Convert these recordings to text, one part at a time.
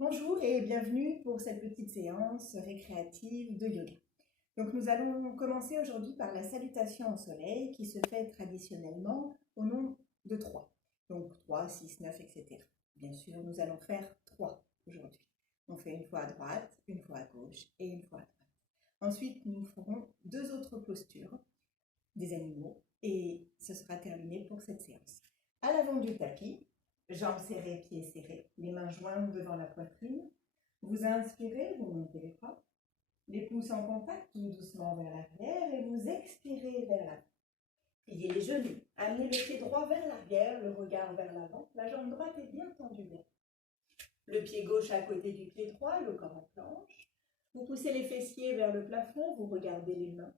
Bonjour et bienvenue pour cette petite séance récréative de yoga. Donc nous allons commencer aujourd'hui par la salutation au soleil qui se fait traditionnellement au nombre de 3. Donc 3, 6, 9, etc. Bien sûr, nous allons faire 3 aujourd'hui. On fait une fois à droite, une fois à gauche et une fois à droite. Ensuite, nous ferons 2 autres postures des animaux et ce sera terminé pour cette séance. À l'avant du tapis, jambes serrées, pieds serrés, les mains jointes devant la poitrine. Vous inspirez, vous montez les bras, les pouces en contact, tout doucement vers l'arrière et vous expirez vers l'avant. Pliez les genoux, amenez le pied droit vers l'arrière, le regard vers l'avant, la jambe droite est bien tendue vers. Le pied gauche à côté du pied droit, le corps en planche. Vous poussez les fessiers vers le plafond, vous regardez les mains.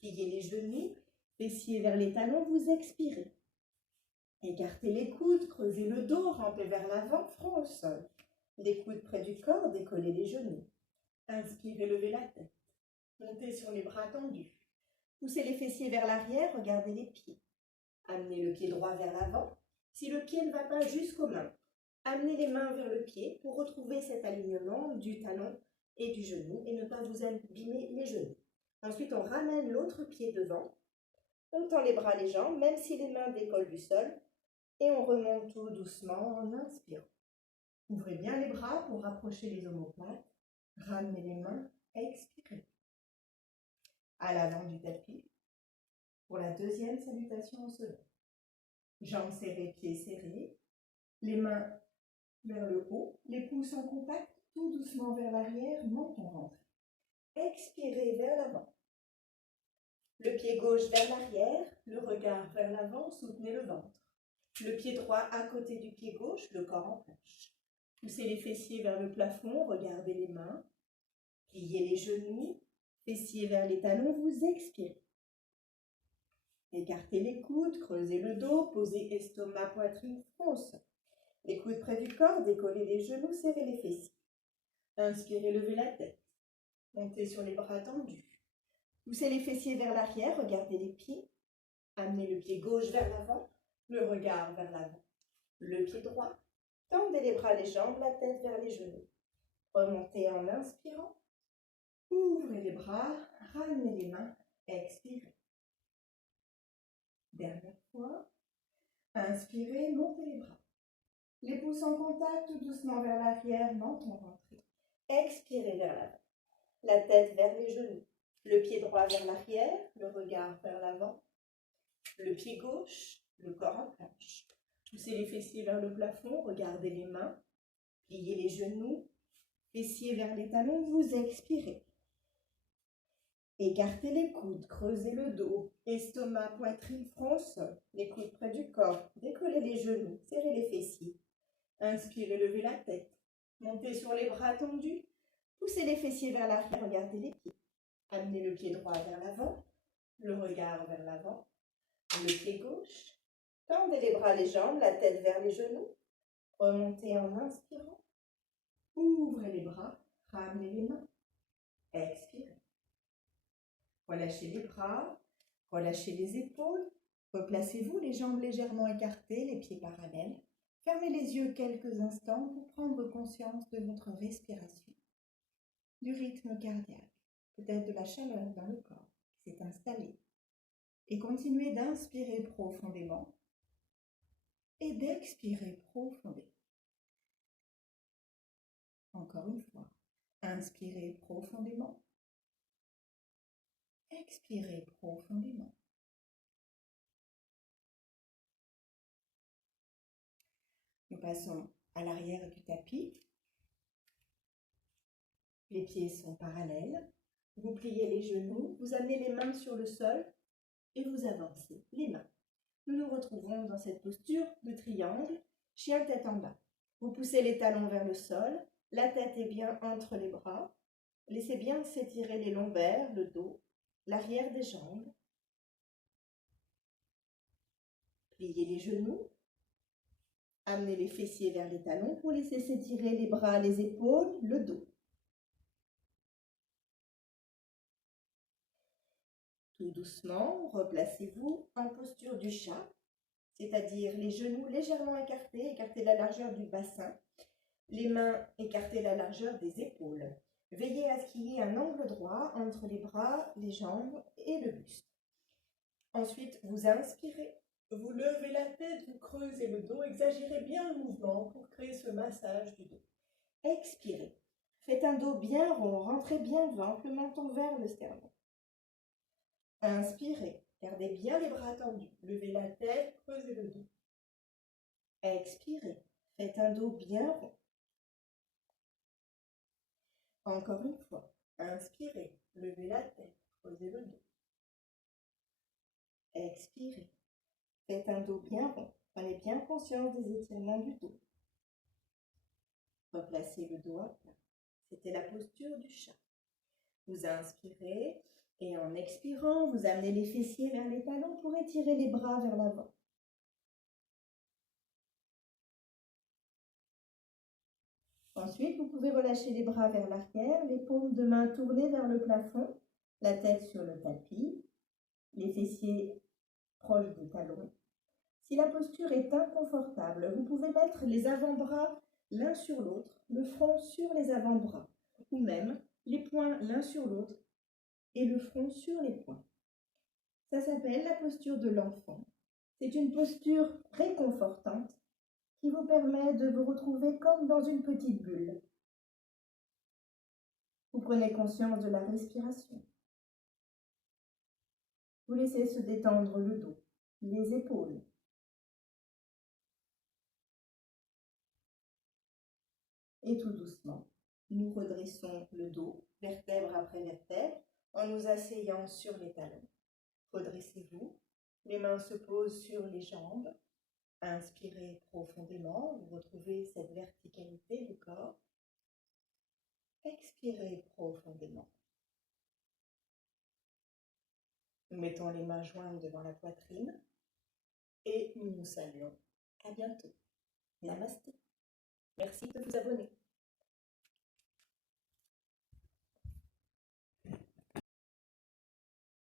Pliez les genoux, fessiers vers les talons, vous expirez. Écartez les coudes, creusez le dos, rampez vers l'avant, front au sol. Les coudes près du corps, décollez les genoux. Inspirez, levez la tête. Montez sur les bras tendus. Poussez les fessiers vers l'arrière, regardez les pieds. Amenez le pied droit vers l'avant. Si le pied ne va pas jusqu'aux mains, amenez les mains vers le pied pour retrouver cet alignement du talon et du genou et ne pas vous abîmer les genoux. Ensuite, on ramène l'autre pied devant. On tend les bras, les jambes, même si les mains décollent du sol. Et on remonte tout doucement en inspirant. Ouvrez bien les bras pour rapprocher les omoplates. Ramenez les mains, expirez. À l'avant du tapis, pour la deuxième salutation au soleil. Jambes serrées, pieds serrés. Les mains vers le haut, les pouces en contact, tout doucement vers l'arrière, menton rentré. Expirez vers l'avant. Le pied gauche vers l'arrière, le regard vers l'avant, soutenez le ventre. Le pied droit à côté du pied gauche, le corps en planche. Poussez les fessiers vers le plafond, regardez les mains. Pliez les genoux, fessiers vers les talons, vous expirez. Écartez les coudes, creusez le dos, posez estomac, poitrine, front au sol. Les coudes près du corps, décollez les genoux, serrez les fessiers. Inspirez, levez la tête. Montez sur les bras tendus. Poussez les fessiers vers l'arrière, regardez les pieds. Amenez le pied gauche vers l'avant, le regard vers l'avant. Le pied droit. Tendez les bras, les jambes, la tête vers les genoux. Remontez en inspirant. Ouvrez les bras, ramenez les mains, expirez. Dernière fois. Inspirez, montez les bras. Les pouces en contact, tout doucement vers l'arrière, menton rentré. Expirez vers l'avant. La tête vers les genoux. Le pied droit vers l'arrière, le regard vers l'avant. Le pied gauche, le corps en planche. Poussez les fessiers vers le plafond, regardez les mains. Pliez les genoux. Fessiers vers les talons, vous expirez. Écartez les coudes, creusez le dos, estomac, poitrine, front au sol, les coudes près du corps, décollez les genoux, serrez les fessiers. Inspirez, levez la tête, montez sur les bras tendus, poussez les fessiers vers l'arrière, regardez les pieds. Amenez le pied droit vers l'avant, le regard vers l'avant, le pied gauche. Tendez les bras, les jambes, la tête vers les genoux. Remontez en inspirant. Ouvrez les bras, ramenez les mains. Expirez. Relâchez les bras, relâchez les épaules. Replacez-vous, les jambes légèrement écartées, les pieds parallèles. Fermez les yeux quelques instants pour prendre conscience de votre respiration, du rythme cardiaque, peut-être de la chaleur dans le corps qui s'est installée. Et continuez d'inspirer profondément et d'expirer profondément. Encore une fois, inspirez profondément, expirez profondément. Nous passons à l'arrière du tapis. Les pieds sont parallèles. Vous pliez les genoux, vous amenez les mains sur le sol et vous avancez les mains. Nous nous retrouvons dans cette posture de triangle, chien tête en bas. Vous poussez les talons vers le sol, la tête est bien entre les bras. Laissez bien s'étirer les lombaires, le dos, l'arrière des jambes. Pliez les genoux. Amenez les fessiers vers les talons pour laisser s'étirer les bras, les épaules, le dos. Tout doucement, replacez-vous en posture du chat, c'est-à-dire les genoux légèrement écartés, écartez la largeur du bassin. Les mains écartées la largeur des épaules. Veillez à ce qu'il y ait un angle droit entre les bras, les jambes et le buste. Ensuite, vous inspirez. Vous levez la tête, vous creusez le dos, exagérez bien le mouvement pour créer ce massage du dos. Expirez. Faites un dos bien rond, rentrez bien le ventre, le menton vers le sternum. Inspirez. Gardez bien les bras tendus. Levez la tête, creusez le dos. Expirez. Faites un dos bien rond. Encore une fois. Inspirez. Levez la tête, creusez le dos. Expirez. Faites un dos bien rond. Prenez bien conscience des étirements du dos. Replacez le dos à plat. C'était la posture du chat. Vous inspirez et en expirant, vous amenez les fessiers vers les talons pour étirer les bras vers l'avant. Ensuite, vous pouvez relâcher les bras vers l'arrière, les paumes de main tournées vers le plafond, la tête sur le tapis, les fessiers proches des talons. Si la posture est inconfortable, vous pouvez mettre les avant-bras l'un sur l'autre, le front sur les avant-bras, ou même les poings l'un sur l'autre et le front sur les poings. Ça s'appelle la posture de l'enfant. C'est une posture réconfortante qui vous permet de vous retrouver comme dans une petite bulle. Vous prenez conscience de la respiration. Vous laissez se détendre le dos, les épaules. Et tout doucement, nous redressons le dos, vertèbre après vertèbre, en nous asseyant sur les talons. Redressez-vous, les mains se posent sur les jambes. Inspirez profondément, vous retrouvez cette verticalité du corps. Expirez profondément. Nous mettons les mains jointes devant la poitrine et nous nous saluons. À bientôt. Namasté. Merci de vous abonner.